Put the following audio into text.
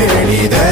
ಹೇಳಿದೆ.